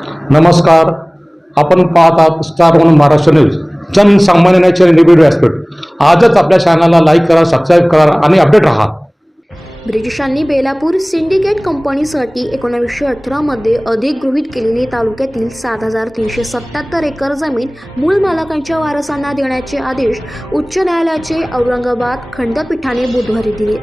नमस्कार. आपण पाहतात स्टार वन महाराष्ट्र न्यूज जनसामान्याचे निबिड व्यासपीठ. आजच आपल्या चॅनलला लाईक करा सबस्क्राईब करा आणि अपडेट राहा. ब्रिटिशांनी बेलापूर सिंडिकेट कंपनीसाठी एकोणावीसशे अठरामध्ये अधिगृहीत केलेली तालुक्यातील सात हजार तीनशे सत्याहत्तर एकर जमीन मूळ मालकांच्या वारसांना देण्याचे आदेश उच्च न्यायालयाचे औरंगाबाद खंडपीठाने बुधवारी दिले.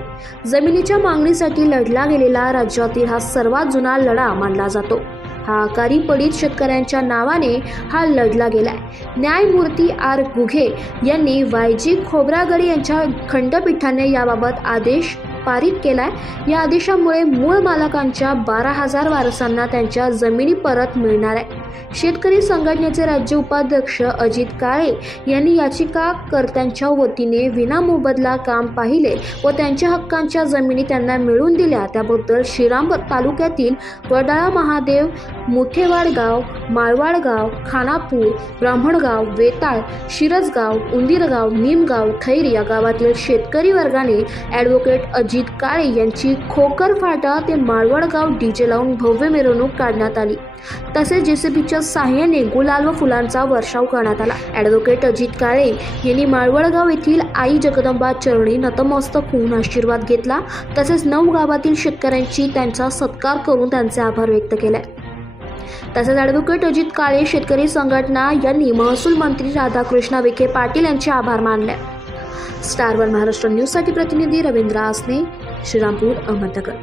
जमिनीच्या मागणीसाठी लढला गेलेला राज्यातील हा सर्वात जुना लढा मानला जातो. हाकारी पडीत शेतकऱ्यांच्या नावाने हा लढला गेलाय. न्यायमूर्ती आर. गुघे यांनी वायजी खोब्रागडे यांच्या खंडपीठाने याबाबत आदेश पारित केलाय. या आदेशामुळे मूळ मालकांच्या बारा हजार वारसांना त्यांच्या जमिनी परत मिळणार आहे. शेतकरी संघटनेचे राज्य उपाध्यक्ष अजित काळे यांनी याचिकाकर्त्यांच्या वतीने विनामोबदला काम पाहिले व त्यांच्या हक्कांच्या जमिनी त्यांना मिळवून दिल्या. त्याबद्दल श्रीराम तालुक्यातील वडाळा महादेव मुठेवाड गाव माळवाड गाव खानापूर ब्राह्मणगाव वेताळ शिरसगाव उंदीरगाव निमगाव थैर या गावातील शेतकरी वर्गाने ॲडव्होकेट अजित काळे यांची खोकर फाटा ते माळवड गाव डीजे लावून भव्य मिरवणूक काढण्यात आली. तसेच जेसीबीच्या साह्याने गुलाल व फुलांचा वर्षाव करण्यात आला. ॲडव्होकेट अजित काळे यांनी माळवळगाव येथील आई जगदंबा चरणी नतमस्तक होऊन आशीर्वाद घेतला. तसेच नऊ गावातील शेतकऱ्यांची त्यांचा सत्कार करून त्यांचे आभार व्यक्त केले. तसेच ॲडव्होकेट अजित काळे शेतकरी संघटना यांनी महसूल मंत्री राधाकृष्ण विखे पाटील यांचे आभार मानले. स्टार वन महाराष्ट्र न्यूजसाठी प्रतिनिधी रवींद्र आसने श्रीरामपूर अहमदनगर.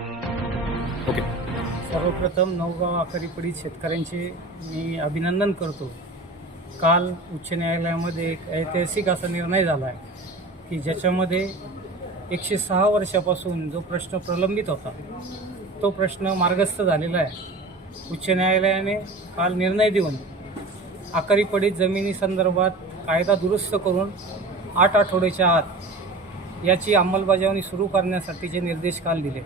सर्वप्रथम नवगाव आखारी पडीत शेतकऱ्यांचे मी अभिनंदन करतो. काल उच्च न्यायालयामध्ये एक ऐतिहासिक असा निर्णय झाला आहे की ज्याच्यामध्ये एकशे सहा वर्षापासून जो प्रश्न प्रलंबित होता तो प्रश्न मार्गस्थ झालेला आहे. उच्च न्यायालयाने काल निर्णय देऊन आखारी पडीत जमिनीसंदर्भात कायदा दुरुस्त करून आठ आठवड्याच्या आत याची अंमलबजावणी सुरू करण्यासाठीचे निर्देश काल दिले.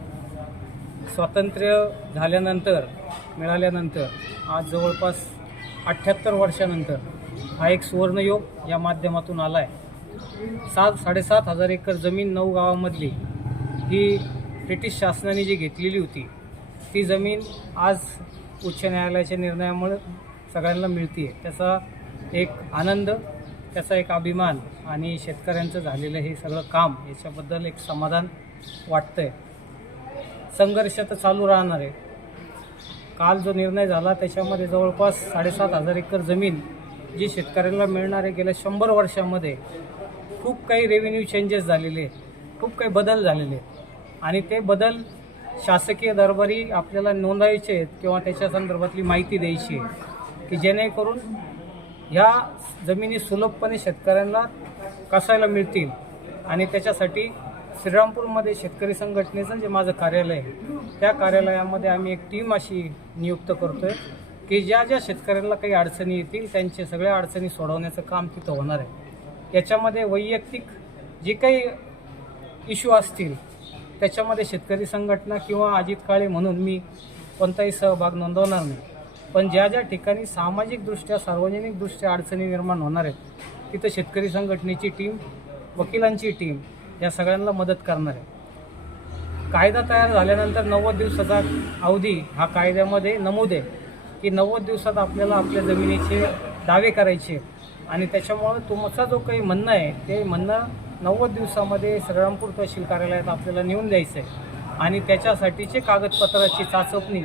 स्वातंत्र्य झाल्यानंतर मिळाल्यानंतर आज जवळपास अठ्ठ्याहत्तर वर्षानंतर हा एक सुवर्णयोग या माध्यमातून आला आहे सात साडेसात हजार एकर जमीन नऊ गावामधली ही ब्रिटिश शासनाने जी घेतलेली होती ती जमीन आज उच्च न्यायालयाच्या निर्णयामुळे सगळ्यांना मिळते त्याचा एक आनंद त्याचा एक अभिमान आणि शेतकऱ्यांचं झालेलं हे सगळं काम याच्याबद्दल एक समाधान वाटतं आहे संघर्ष तर चालू राहणार आहे. काल जो निर्णय झाला त्याच्यामध्ये जवळपास साडेसात हजार एकर जमीन जी शेतकऱ्याला मिळणार आहे गेल्या शंभर वर्षामध्ये खूप काही रेव्हेन्यू चेंजेस झालेले खूप काही बदल झालेले आणि ते बदल शासकीय दरबारी आपल्याला नोंदवायचे आहेत किंवा त्याच्या संदर्भातली माहिती द्यायची आहे की जेणेकरून ह्या जमिनी सुलभपणे शेतकऱ्यांना कसायला मिळतील आणि त्याच्यासाठी श्रीरामपूरमध्ये शेतकरी संघटनेचं जे माझं कार्यालय आहे त्या कार्यालयामध्ये आम्ही एक टीम अशी नियुक्त करतो आहे की ज्या ज्या शेतकऱ्यांना काही अडचणी येतील त्यांचे सगळ्या अडचणी सोडवण्याचं काम तिथं होणार आहे. याच्यामध्ये वैयक्तिक जे काही इश्यू असतील त्याच्यामध्ये शेतकरी संघटना किंवा अजित काळे म्हणून मी कोणताही सहभाग नोंदवणार नाही. पण ज्या ज्या ठिकाणी सामाजिकदृष्ट्या सार्वजनिकदृष्ट्या अडचणी निर्माण होणार आहेत तिथं शेतकरी संघटनेची टीम वकिलांची टीम या सगळ्यांना मदत करणार. आहे कायदा तयार झाल्यानंतर नव्वद दिवसाचा अवधी हा कायद्यामध्ये नमूद आहे की नव्वद दिवसात आपल्याला आपल्या जमिनीचे दावे करायचे आणि त्याच्यामुळं तुमचा जो काही म्हणणं आहे ते म्हणणं नव्वद दिवसामध्ये श्रीरामपूर तहसील कार्यालयात आपल्याला नेऊन द्यायचं आहे आणि त्याच्यासाठीचे कागदपत्राची चाचपणी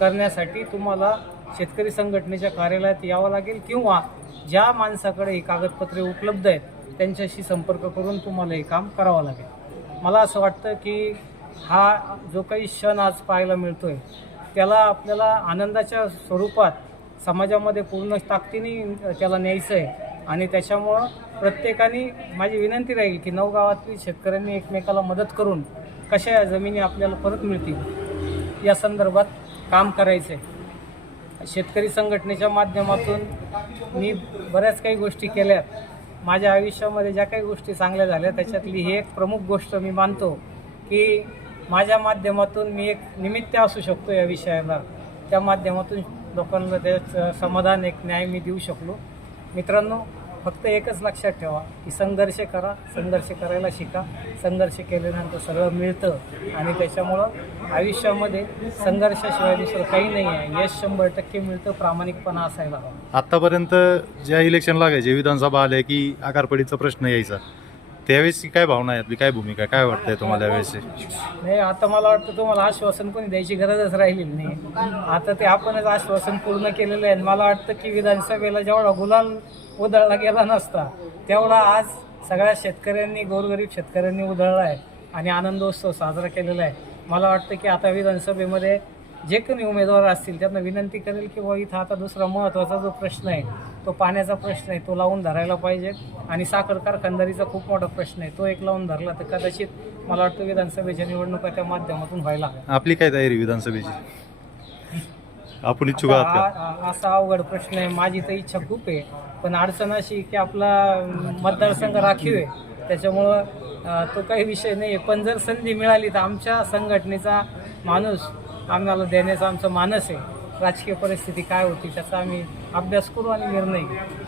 करण्यासाठी तुम्हाला शेतकरी संघटनेच्या कार्यालयात यावं लागेल किंवा ज्या माणसाकडे ही कागदपत्रे उपलब्ध आहेत त्यांच्याशी संपर्क करून तुम्हाला हे काम करावं लागेल. मला असं वाटतं की हा जो काही क्षण आज पाहायला मिळतो आहे त्याला आपल्याला आनंदाच्या स्वरूपात समाजामध्ये पूर्ण ताकदीने त्याला न्यायचं आहे. आणि त्याच्यामुळं प्रत्येकाने माझी विनंती राहील की नऊ गावातील शेतकऱ्यांनी एकमेकाला मदत करून कशा या जमिनी आपल्याला परत मिळतील या संदर्भात काम करायचं आहे शेतकरी संघटनेच्या माध्यमातून मी बऱ्याच काही गोष्टी केल्या माझ्या आयुष्यामध्ये ज्या काही गोष्टी चांगल्या झाल्या त्याच्यातली ही एक प्रमुख गोष्ट मी मानतो की माझ्या माध्यमातून मी एक निमित्त असू शकतो या विषयाला. त्या माध्यमातून लोकांना त्याचं समाधान एक न्याय मी देऊ शकलो. मित्रांनो फक्त एकच लक्षात ठेवा की संघर्ष करा संघर्ष करायला शिका. संघर्ष केल्यानंतर सगळं मिळतं आणि त्याच्यामुळं आयुष्यामध्ये संघर्षाशिवाय दुसरं काही नाही आहे. यश शंभर टक्के मिळतं प्रामाणिकपणा असायला हवा. आतापर्यंत ज्या इलेक्शन लागायचे विधानसभा आल्या की आकारपडीचा प्रश्न यायचा. त्यावेळेसची काय भावना आहे आपली काय भूमिका? काय वाटतंय तुम्हाला यावेळेस नाही आता मला वाटतं तुम्हाला आश्वासन कोणी द्यायची गरजच राहिलेली नाही. आता ते आपणच आश्वासन पूर्ण केलेलं आहे. आणि मला वाटतं की विधानसभेला जेवढा गुलाल उधळला गेला नसता तेवढा आज सगळ्या शेतकऱ्यांनी गोरगरीब शेतकऱ्यांनी उधळला आहे आणि आनंदोत्सव साजरा केलेला आहे. मला वाटतं की आता विधानसभेमध्ये जे कोणी उमेदवार असतील त्यांना विनंती करेल की बुवा इथं आता दुसरा महत्त्वाचा जो प्रश्न आहे तो पाण्याचा प्रश्न आहे तो लावून धरायला पाहिजे. आणि साखर कारखानदारीचा खूप मोठा प्रश्न आहे तो एक लावून धरला तर कदाचित मला वाटतं विधानसभेच्या निवडणुका त्या माध्यमातून व्हायला आपली काय तयारी विधानसभेची? आपण इच्छुक आहात असा अवघड प्रश्न आहे. माझी तर इच्छा खूप आहे. पण अडचण अशी की आपला मतदारसंघ राखीव आहे. त्याच्यामुळं तो काही विषय नाही आहे पण जर संधी मिळाली तर आमच्या संघटनेचा माणूस आम्हाला देण्याचा आमचं मानस आहे. राजकीय परिस्थिती काय होती त्याचा आम्ही अभ्यास करू आणि निर्णय घेऊ.